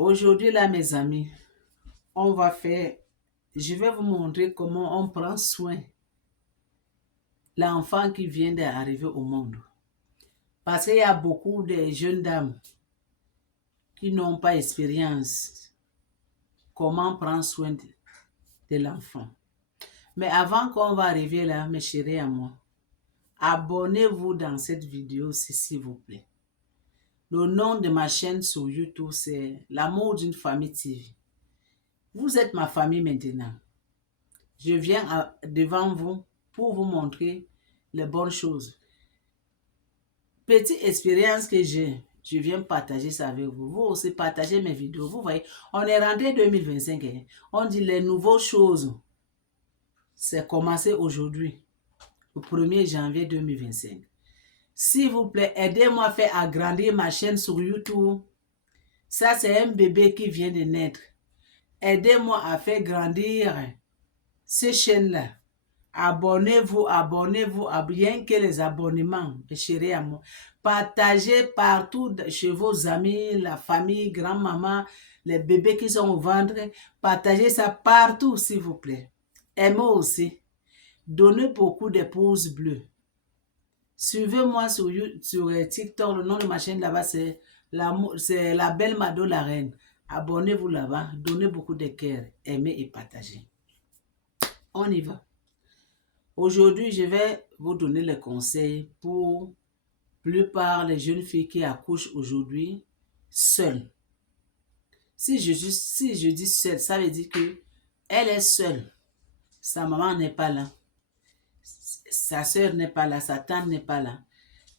Aujourd'hui, là, mes amis, je vais vous montrer comment on prend soin l'enfant qui vient d'arriver au monde. Parce qu'il y a beaucoup de jeunes dames qui n'ont pas expérience comment prendre soin de l'enfant. Mais avant qu'on va arriver là, mes chéris à moi, abonnez-vous dans cette vidéo, s'il vous plaît. Le nom de ma chaîne sur YouTube, c'est L'amour d'une famille TV. Vous êtes ma famille maintenant. Je viens devant vous pour vous montrer les bonnes choses. Petite expérience que j'ai, je viens partager ça avec vous. Vous aussi partagez mes vidéos. Vous voyez, on est rentré 2025. Hein. On dit les nouvelles choses. C'est commencé aujourd'hui, le 1er janvier 2025. S'il vous plaît, aidez-moi à faire agrandir ma chaîne sur YouTube. Ça, c'est un bébé qui vient de naître. Aidez-moi à faire grandir ces chaînes-là. Abonnez-vous, rien que les abonnements, mes chéris à moi. Partagez partout chez vos amis, la famille, grand-maman, les bébés qui sont au ventre. Partagez ça partout, s'il vous plaît. Aimez aussi. Donnez beaucoup de pouces bleus. Suivez-moi sur TikTok, le nom de ma chaîne là-bas, c'est la belle Mado la reine. Abonnez-vous là-bas, donnez beaucoup de cœur, aimez et partagez. On y va. Aujourd'hui, je vais vous donner les conseils pour plupart les jeunes filles qui accouchent aujourd'hui seules. Si je dis seule, ça veut dire que elle est seule. Sa maman n'est pas là. Sa soeur n'est pas là. Sa tante n'est pas là.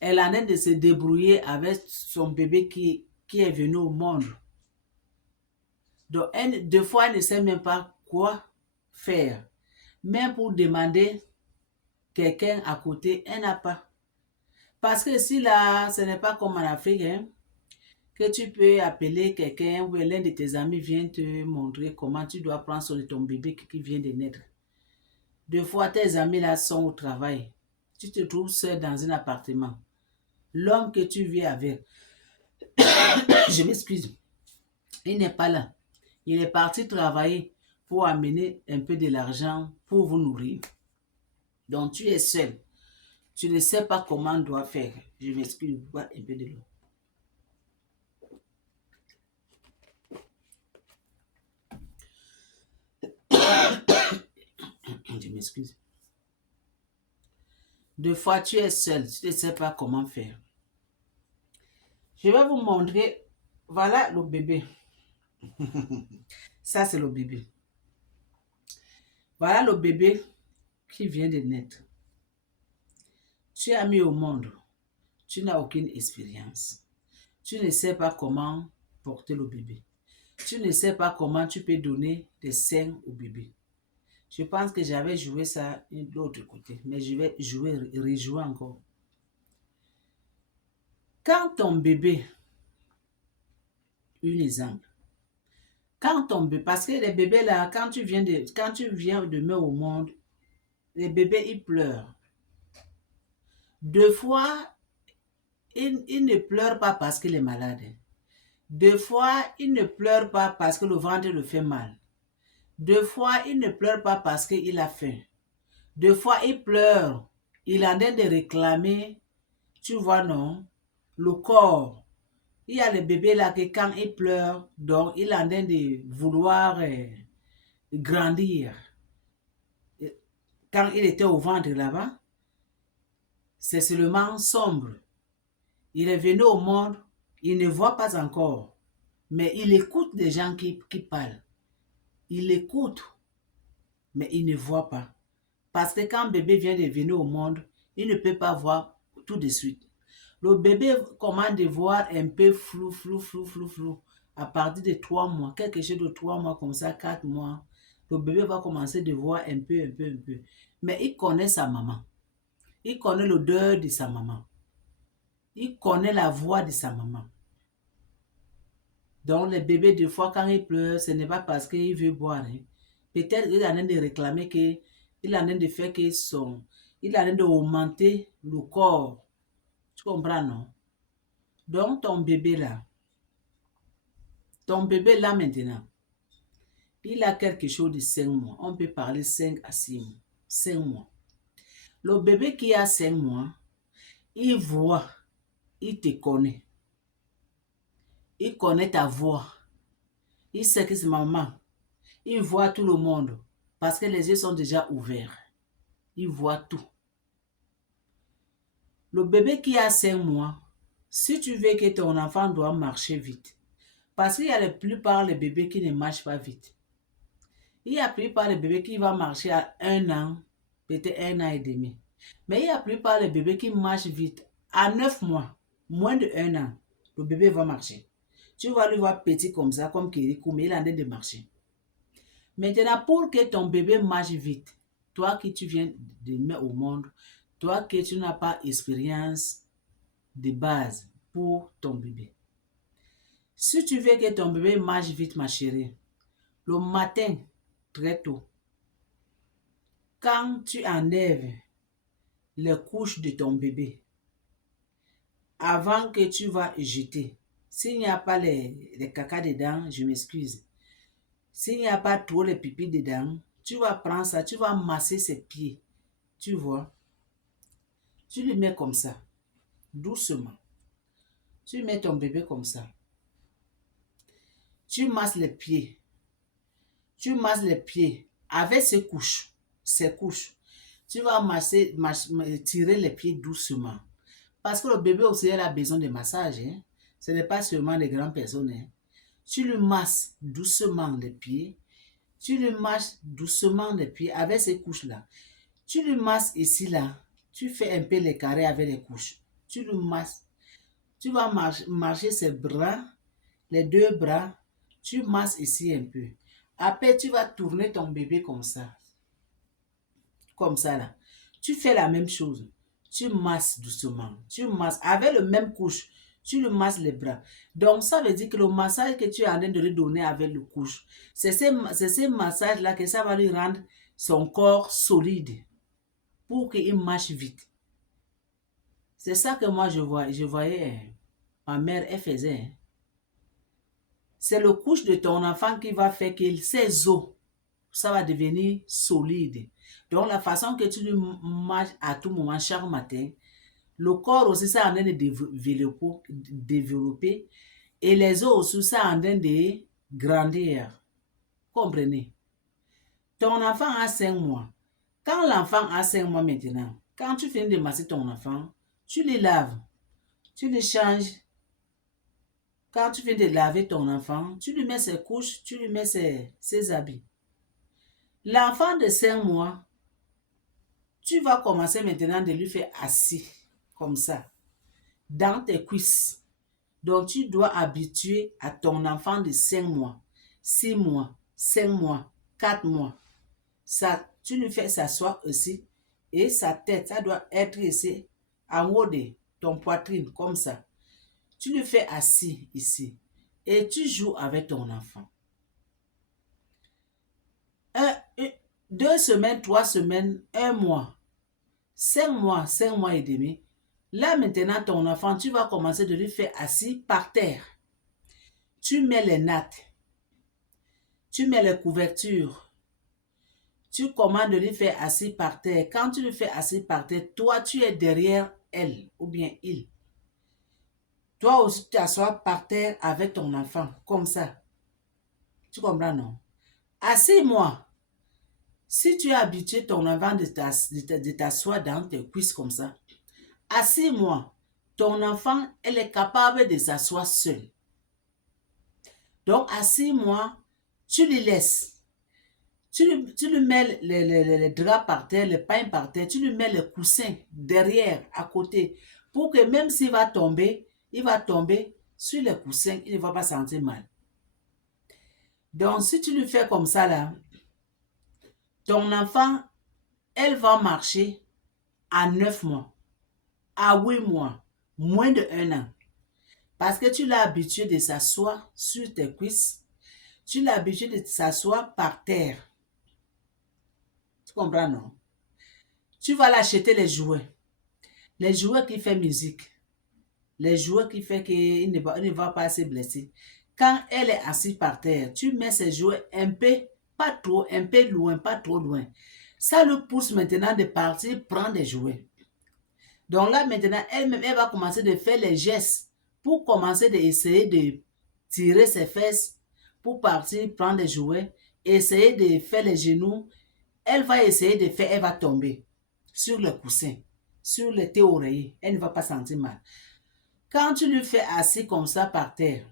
Elle en est de se débrouiller avec son bébé qui est venu au monde. Donc, deux fois, elle ne sait même pas quoi faire. Même pour demander quelqu'un à côté, elle n'a pas. Parce que si là, ce n'est pas comme en Afrique, hein, que tu peux appeler quelqu'un ou l'un de tes amis vient te montrer comment tu dois prendre soin de ton bébé qui vient de naître. Deux fois, tes amis là sont au travail. Tu te trouves seul dans un appartement. L'homme que tu vis avec, je m'excuse, il n'est pas là. Il est parti travailler pour amener un peu de l'argent pour vous nourrir. Donc, tu es seul. Tu ne sais pas comment on doit faire. Je m'excuse, bois un peu de l'eau. Je m'excuse. Deux fois, tu es seul. Tu ne sais pas comment faire. Je vais vous montrer. Voilà le bébé. Ça, c'est le bébé. Voilà le bébé qui vient de naître. Tu as mis au monde. Tu n'as aucune expérience. Tu ne sais pas comment porter le bébé. Tu ne sais pas comment tu peux donner des seins au bébé. Je pense que j'avais joué ça de l'autre côté, mais je vais rejouer encore. Quand ton bébé, un exemple, quand ton bébé, parce que les bébés là, quand tu viens de mettre au monde, les bébés ils pleurent. Deux fois, il ne pleure pas parce qu'il est malade. Deux fois, il ne pleure pas parce que le ventre le fait mal. Deux fois, il ne pleure pas parce qu'il a faim. Deux fois, il pleure. Il est en train de réclamer, tu vois, non, le corps. Il y a le bébé là que quand il pleure, donc il est en train de vouloir grandir. Quand il était au ventre là-bas, c'est seulement sombre. Il est venu au monde, il ne voit pas encore, mais il écoute des gens qui parlent. Il écoute, mais il ne voit pas. Parce que quand bébé vient de venir au monde, il ne peut pas voir tout de suite. Le bébé commence de voir un peu flou. À partir de 3 mois, quelque chose de 3 mois comme ça, 4 mois, le bébé va commencer de voir un peu. Mais il connaît sa maman. Il connaît l'odeur de sa maman. Il connaît la voix de sa maman. Donc, le bébé, des fois, quand il pleure, ce n'est pas parce qu'il veut boire. Hein. Peut-être qu'il est en train de réclamer qu'il est en train de faire qu'il son. Il est en train d'augmenter le corps. Tu comprends, non? Donc, ton bébé là, Ton bébé là maintenant, il a quelque chose de 5 mois. On peut parler 5 à 6 mois. 5 mois. Le bébé qui a 5 mois, il voit, il te connaît. Il connaît ta voix. Il sait que c'est maman. Il voit tout le monde parce que les yeux sont déjà ouverts. Il voit tout. Le bébé qui a 5 mois, si tu veux que ton enfant doit marcher vite, parce qu'il y a la plupart des bébés qui ne marchent pas vite. Il y a la plupart des bébés qui vont marcher à 1 an, peut-être 1 an et demi. Mais il y a la plupart des bébés qui marchent vite. À 9 mois, moins de 1 an, le bébé va marcher. Tu vas le voir petit comme ça, comme Kirikou, mais il est en train de marcher. Maintenant, pour que ton bébé marche vite, toi qui tu viens de mettre au monde, toi que tu n'as pas d'expérience de base pour ton bébé. Si tu veux que ton bébé marche vite, ma chérie, le matin, très tôt, quand tu enlèves les couches de ton bébé, avant que tu vas jeter, s'il n'y a pas les caca dedans, je m'excuse. S'il n'y a pas trop les pipis dedans, tu vas prendre ça, tu vas masser ses pieds. Tu vois? Tu le mets comme ça, doucement. Tu mets ton bébé comme ça. Tu masses les pieds. Tu masses les pieds avec ses couches. Tu vas tirer les pieds doucement. Parce que le bébé aussi elle a besoin de massage. Hein? Ce n'est pas seulement les grandes personnes. Hein? Tu lui masses doucement les pieds. Tu lui masses doucement les pieds avec ces couches-là. Tu lui masses ici, là. Tu fais un peu les carrés avec les couches. Tu lui masses. Tu vas marcher ses bras, les 2 bras. Tu masses ici un peu. Après, tu vas tourner ton bébé comme ça. Comme ça, là. Tu fais la même chose. Tu masses doucement. Tu masses avec le même couche. Tu lui masses les bras. Donc, ça veut dire que le massage que tu es en train de lui donner avec le couche, c'est ce massage-là que ça va lui rendre son corps solide pour qu'il marche vite. C'est ça que moi, je voyais, ma mère, elle faisait. Hein. C'est le couche de ton enfant qui va faire que ses os, ça va devenir solide. Donc, la façon que tu lui marches à tout moment, chaque matin, le corps aussi, ça en train de développer et les os aussi, ça en train de grandir. Comprenez? Ton enfant a 5 mois. Quand l'enfant a 5 mois maintenant, quand tu finis de masser ton enfant, tu le laves, tu le changes. Quand tu finis de laver ton enfant, tu lui mets ses couches, tu lui mets ses habits. L'enfant de 5 mois, tu vas commencer maintenant de lui faire assis, comme ça, dans tes cuisses. Donc, tu dois habituer à ton enfant de 5 mois, 6 mois, 5 mois, 4 mois. Ça, tu lui fais s'asseoir aussi et sa tête, ça doit être ici, en haut de ton poitrine, comme ça. Tu le fais assis ici et tu joues avec ton enfant. 2 semaines, 3 semaines, 1 mois, 5 mois et demi. Là maintenant, ton enfant, tu vas commencer de lui faire assis par terre. Tu mets les nattes, tu mets les couvertures. Tu commandes de lui faire assis par terre. Quand tu le fais assis par terre, toi, tu es derrière elle ou bien il. Toi aussi, tu t'assois par terre avec ton enfant, comme ça. Tu comprends, non? À 6 mois, si tu as habitué ton enfant de t'asseoir dans tes cuisses comme ça, à 6 mois, ton enfant, elle est capable de s'asseoir seule. Donc, à 6 mois, tu lui laisses. Tu lui mets les draps par terre, les pains par terre, tu lui mets les coussins derrière, à côté, pour que même s'il va tomber, il va tomber sur les coussins, il ne va pas sentir mal. Donc, si tu lui fais comme ça, là, ton enfant, elle va marcher à 9 mois, à 8 mois, moins de 1 an. Parce que tu l'as habitué de s'asseoir sur tes cuisses, tu l'as habitué de s'asseoir par terre. Tu comprends, non? Tu vas l'acheter les jouets qui font musique, les jouets qui font qu'il ne va pas se blesser. Quand elle est assise par terre, tu mets ses jouets un peu, pas trop, un peu loin, pas trop loin. Ça le pousse maintenant de partir prendre des jouets. Donc là, maintenant, elle-même, elle va commencer de faire les gestes pour commencer d'essayer de tirer ses fesses pour partir prendre des jouets, essayer de faire les genoux. Elle va essayer de faire, elle va tomber sur le coussin, sur le thé oreiller. Elle ne va pas sentir mal. Quand tu lui fais assis comme ça par terre,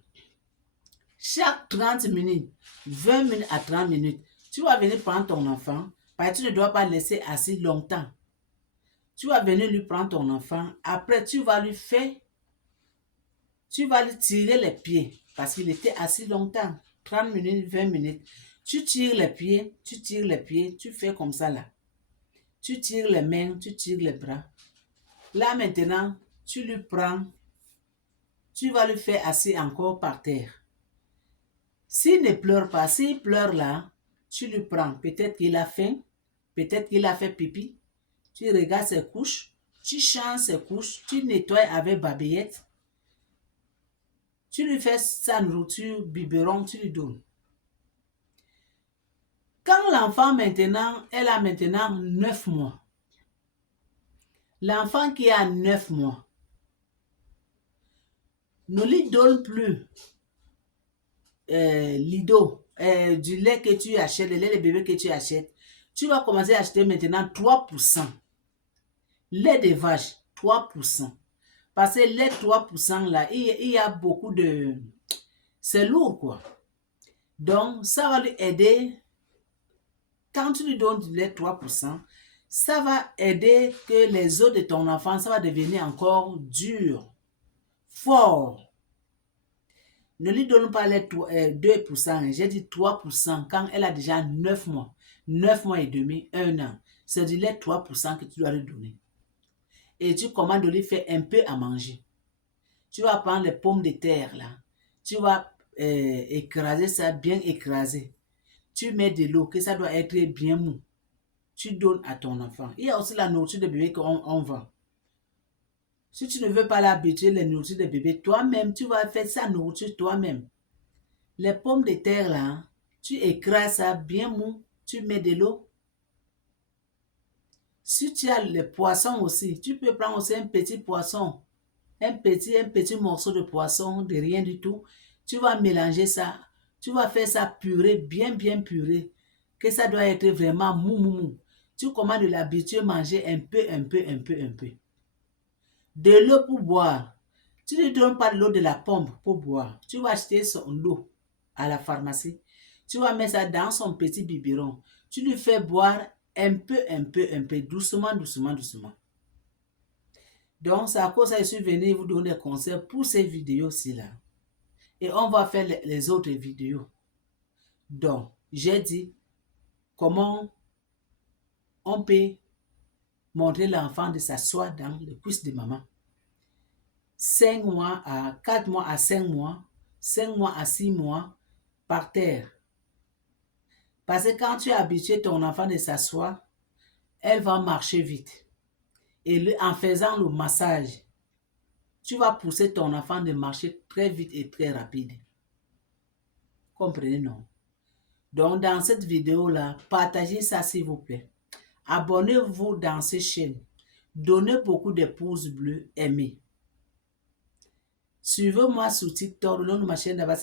chaque 30 minutes, 20 minutes à 30 minutes, tu vas venir prendre ton enfant, parce que tu ne dois pas laisser assis longtemps. Tu vas venir lui prendre ton enfant. Après, tu vas lui tirer les pieds, parce qu'il était assis longtemps, 30 minutes, 20 minutes. Tu tires les pieds, tu fais comme ça là. Tu tires les mains, tu tires les bras. Là maintenant, tu lui prends, tu vas lui faire assis encore par terre. S'il ne pleure pas, s'il pleure là, tu lui prends. Peut-être qu'il a faim, peut-être qu'il a fait pipi. Tu regardes ses couches, tu changes ses couches, tu nettoies avec babillette. Tu lui fais sa nourriture, biberon, tu lui donnes. Quand l'enfant maintenant, elle a maintenant 9 mois. L'enfant qui a 9 mois, ne lui donne plus Lido, du lait que tu achètes, le lait de bébé que tu achètes. Tu vas commencer à acheter maintenant 3%. Lait de vache, 3%. Parce que lait 3% là, il y a beaucoup de... C'est lourd quoi. Donc, ça va lui aider. Quand tu lui donnes du lait 3%, ça va aider que les os de ton enfant, ça va devenir encore dur, fort. Ne lui donne pas les 2%, j'ai dit 3% quand elle a déjà 9 mois. 9 mois et demi, 1 an. C'est du lait 3% que tu dois lui donner. Et tu commandes de lui faire un peu à manger. Tu vas prendre les pommes de terre là. Tu vas écraser ça, bien écrasé. Tu mets de l'eau, que ça doit être bien mou. Tu donnes à ton enfant. Il y a aussi la nourriture de bébé qu'on vend. Si tu ne veux pas l'habituer, les nourritures de bébé, toi-même, tu vas faire sa nourriture toi-même. Les pommes de terre là, tu écrases ça bien mou, tu mets de l'eau. Si tu as le poisson aussi, tu peux prendre aussi un petit poisson. Un petit morceau de poisson, de rien du tout. Tu vas mélanger ça. Tu vas faire ça purée, bien purée. Que ça doit être vraiment mou. Tu commandes de l'habitude manger un peu. De l'eau pour boire. Tu ne donnes pas de l'eau de la pompe pour boire. Tu vas acheter son eau à la pharmacie. Tu vas mettre ça dans son petit biberon. Tu lui fais boire un peu, doucement. Donc, c'est à cause de ça que je suis venu vous donner des conseils pour ces vidéos-ci là. Et on va faire les autres vidéos. Donc, j'ai dit comment on peut montrer l'enfant de s'asseoir dans le cuisse de maman. 5 mois à 4 mois à 5 mois, 5 mois à 6 mois, par terre. Parce que quand tu as habitué ton enfant de s'asseoir, elle va marcher vite. Et en faisant le massage, tu vas pousser ton enfant de marcher très vite et très rapide. Comprenez, non? Donc, dans cette vidéo-là, partagez ça s'il vous plaît. Abonnez-vous dans cette chaîne. Donnez beaucoup de pouces bleus, aimez. Suivez-moi sur TikTok, le nom de ma chaîne là-bas,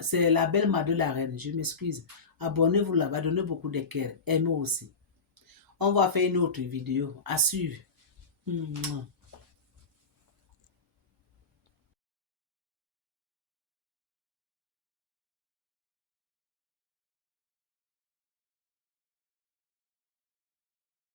c'est la belle Mado la reine, je m'excuse. Abonnez-vous là-bas, donnez beaucoup de cœur, aimez aussi. On va faire une autre vidéo à suivre.